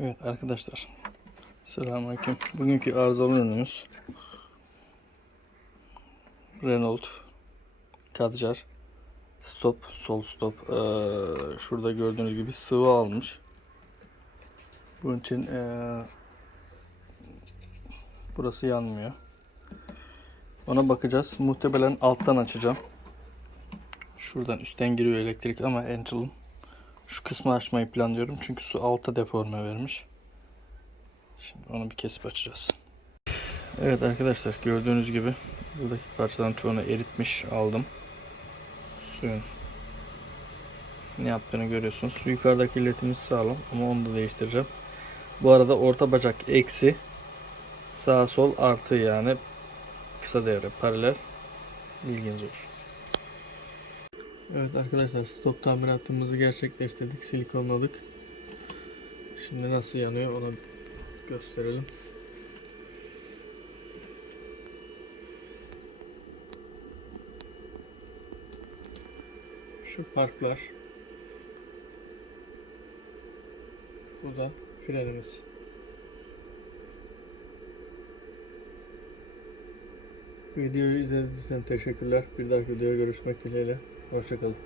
Evet arkadaşlar. Selamünaleyküm. Bugünkü arızalı ürünümüz Renault Kadjar Stop, sol stop. Ee, şurada gördüğünüz gibi sıvı almış. Bunun için ee, burası yanmıyor. Ona bakacağız. Muhtemelen alttan açacağım. Şuradan üstten giriyor elektrik ama Angel'ın şu kısmı açmayı planlıyorum. Çünkü su alta deforme vermiş. Şimdi onu bir kesip açacağız. Evet arkadaşlar gördüğünüz gibi buradaki parçaların çoğunu eritmiş aldım. Suyun ne yaptığını görüyorsunuz. Su yukarıdaki iletimiz sağlam ama onu da değiştireceğim. Bu arada orta bacak eksi sağ sol artı yani kısa devre paralel bilginiz olsun. Evet arkadaşlar stop tamiratımızı gerçekleştirdik. Silikonladık. Şimdi nasıl yanıyor onu gösterelim. Şu parklar. Bu da frenimiz. Videoyu izlediğiniz teşekkürler. Bir dahaki videoya görüşmek dileğiyle. Hoşçakalın.